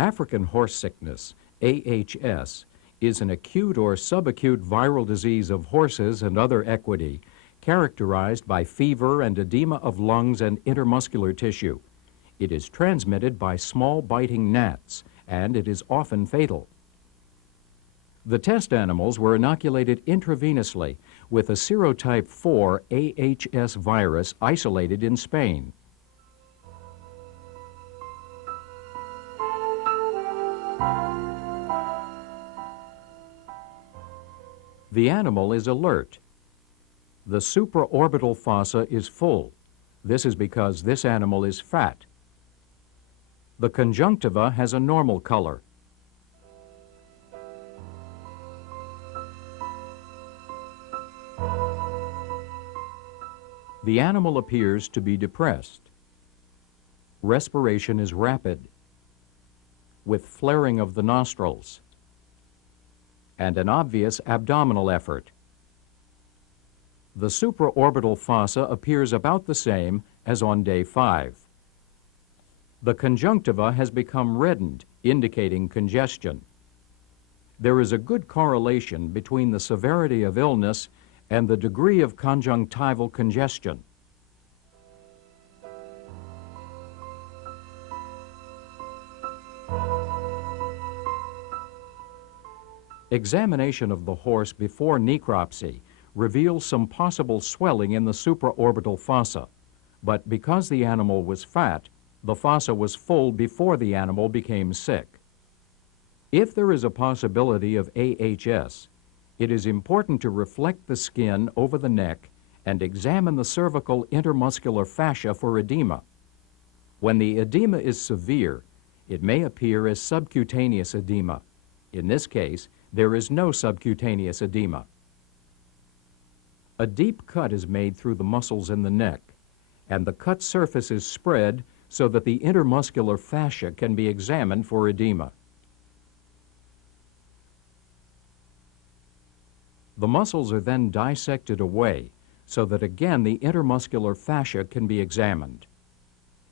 African horse sickness, AHS, is an acute or subacute viral disease of horses and other equidae characterized by fever and edema of lungs and intermuscular tissue. It is transmitted by small biting gnats, and it is often fatal. The test animals were inoculated intravenously with a serotype 4 AHS virus isolated in Spain. The animal is alert. The supraorbital fossa is full. This is because this animal is fat. The conjunctiva has a normal color. The animal appears to be depressed. Respiration is rapid, with flaring of the nostrils, and an obvious abdominal effort. The supraorbital fossa appears about the same as on day 5. The conjunctiva has become reddened, indicating congestion. There is a good correlation between the severity of illness and the degree of conjunctival congestion. Examination of the horse before necropsy reveals some possible swelling in the supraorbital fossa, but because the animal was fat, the fossa was full before the animal became sick. If there is a possibility of AHS, it is important to reflect the skin over the neck and examine the cervical intermuscular fascia for edema. When the edema is severe, it may appear as subcutaneous edema. In this case, there is no subcutaneous edema. A deep cut is made through the muscles in the neck, and the cut surface is spread so that the intermuscular fascia can be examined for edema. The muscles are then dissected away so that again the intermuscular fascia can be examined.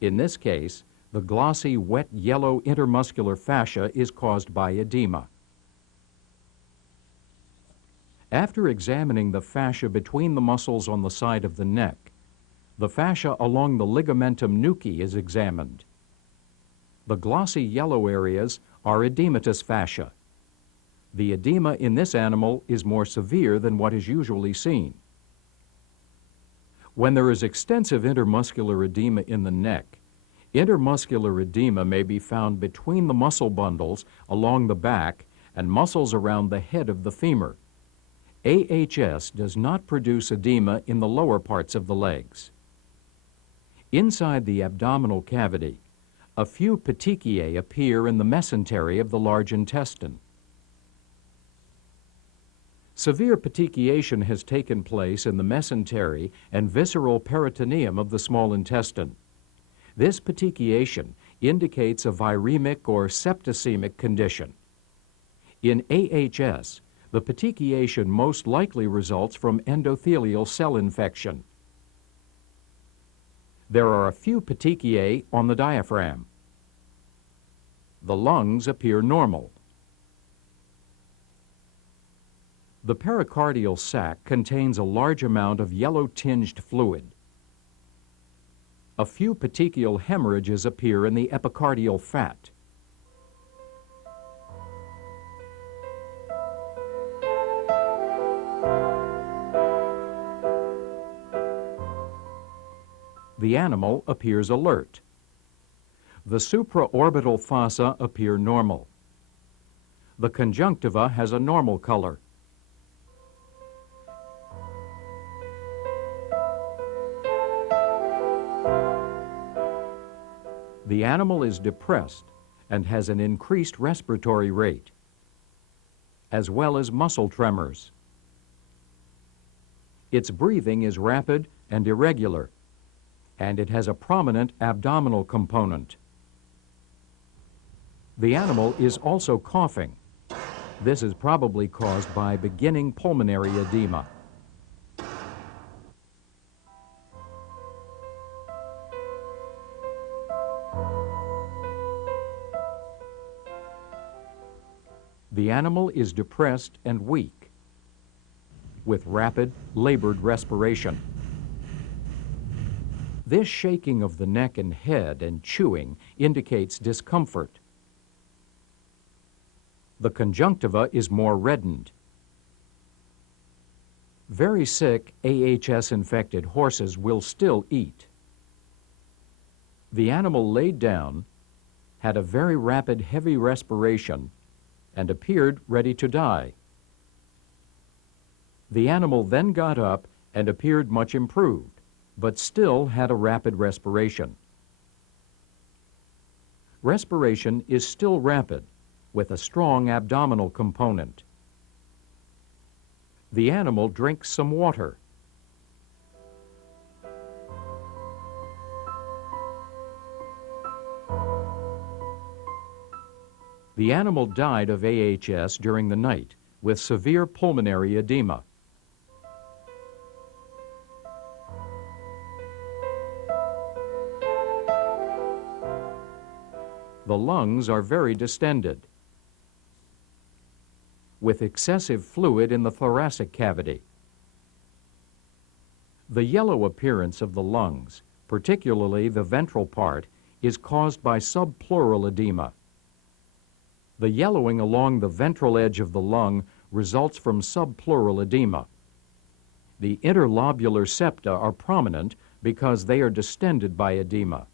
In this case, the glossy, wet yellow intermuscular fascia is caused by edema. After examining the fascia between the muscles on the side of the neck, the fascia along the ligamentum nuchae is examined. The glossy yellow areas are edematous fascia. The edema in this animal is more severe than what is usually seen. When there is extensive intermuscular edema in the neck, intermuscular edema may be found between the muscle bundles along the back and muscles around the head of the femur. AHS does not produce edema in the lower parts of the legs. Inside the abdominal cavity, a few petechiae appear in the mesentery of the large intestine. Severe petechiation has taken place in the mesentery and visceral peritoneum of the small intestine. This petechiation indicates a viremic or septicemic condition. In AHS, the petechiation most likely results from endothelial cell infection. There are a few petechiae on the diaphragm. The lungs appear normal. The pericardial sac contains a large amount of yellow-tinged fluid. A few petechial hemorrhages appear in the epicardial fat. The animal appears alert. The supraorbital fossa appear normal. The conjunctiva has a normal color. The animal is depressed and has an increased respiratory rate, as well as muscle tremors. Its breathing is rapid and irregular, and it has a prominent abdominal component. The animal is also coughing. This is probably caused by beginning pulmonary edema. The animal is depressed and weak, with rapid, labored respiration. This shaking of the neck and head and chewing indicates discomfort. The conjunctiva is more reddened. Very sick AHS-infected horses will still eat. The animal laid down, had a very rapid, heavy respiration, and appeared ready to die. The animal then got up and appeared much improved, but still had a rapid respiration. Respiration is still rapid, with a strong abdominal component. The animal drinks some water. The animal died of AHS during the night with severe pulmonary edema. The lungs are very distended, with excessive fluid in the thoracic cavity. The yellow appearance of the lungs, particularly the ventral part, is caused by subpleural edema. The yellowing along the ventral edge of the lung results from subpleural edema. The interlobular septa are prominent because they are distended by edema.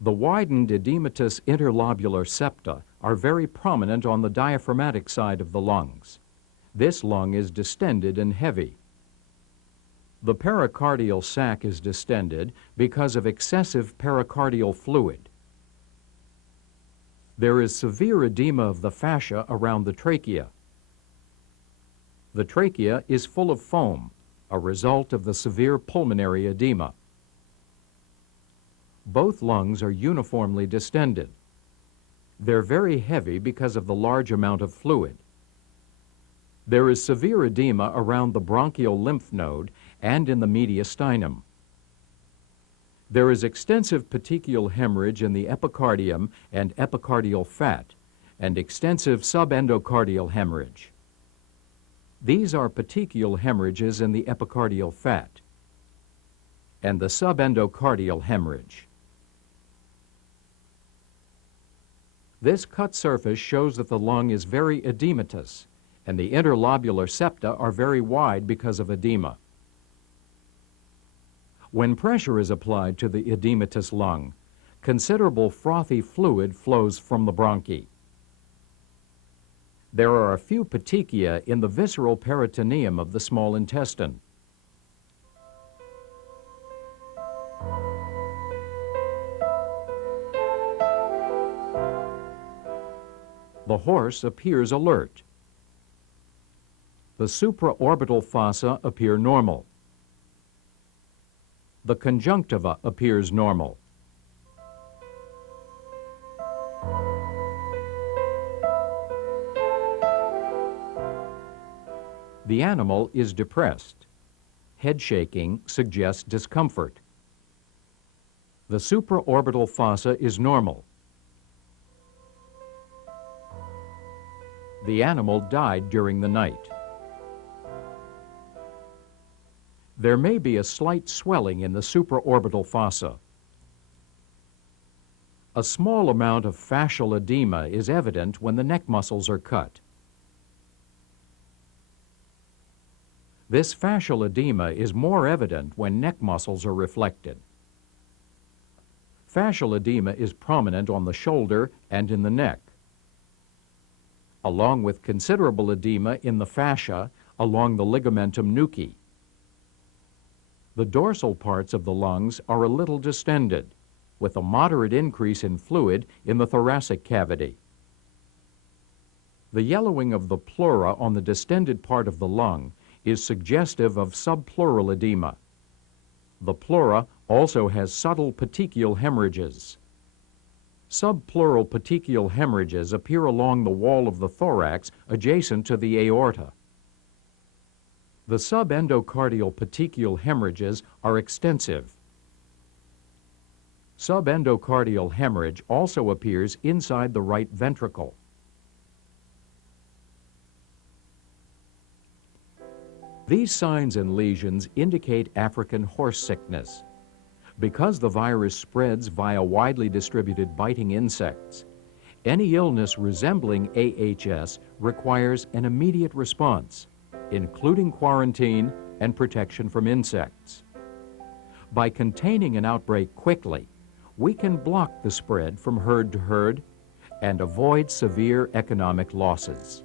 The widened edematous interlobular septa are very prominent on the diaphragmatic side of the lungs. This lung is distended and heavy. The pericardial sac is distended because of excessive pericardial fluid. There is severe edema of the fascia around the trachea. The trachea is full of foam, a result of the severe pulmonary edema. Both lungs are uniformly distended. They're very heavy because of the large amount of fluid. There is severe edema around the bronchial lymph node and in the mediastinum. There is extensive petechial hemorrhage in the epicardium and epicardial fat, and extensive subendocardial hemorrhage. These are petechial hemorrhages in the epicardial fat and the subendocardial hemorrhage. This cut surface shows that the lung is very edematous, and the interlobular septa are very wide because of edema. When pressure is applied to the edematous lung, considerable frothy fluid flows from the bronchi. There are a few petechia in the visceral peritoneum of the small intestine. The horse appears alert. The supraorbital fossa appear normal. The conjunctiva appears normal. The animal is depressed. Head shaking suggests discomfort. The supraorbital fossa is normal. The animal died during the night. There may be a slight swelling in the supraorbital fossa. A small amount of fascial edema is evident when the neck muscles are cut. This fascial edema is more evident when neck muscles are reflected. Fascial edema is prominent on the shoulder and in the neck, along with considerable edema in the fascia along the ligamentum nuchae. The dorsal parts of the lungs are a little distended, with a moderate increase in fluid in the thoracic cavity. The yellowing of the pleura on the distended part of the lung is suggestive of subpleural edema. The pleura also has subtle petechial hemorrhages. Subpleural petechial hemorrhages appear along the wall of the thorax adjacent to the aorta. The subendocardial petechial hemorrhages are extensive. Subendocardial hemorrhage also appears inside the right ventricle. These signs and lesions indicate African horse sickness. Because the virus spreads via widely distributed biting insects, any illness resembling AHS requires an immediate response, including quarantine and protection from insects. By containing an outbreak quickly, we can block the spread from herd to herd and avoid severe economic losses.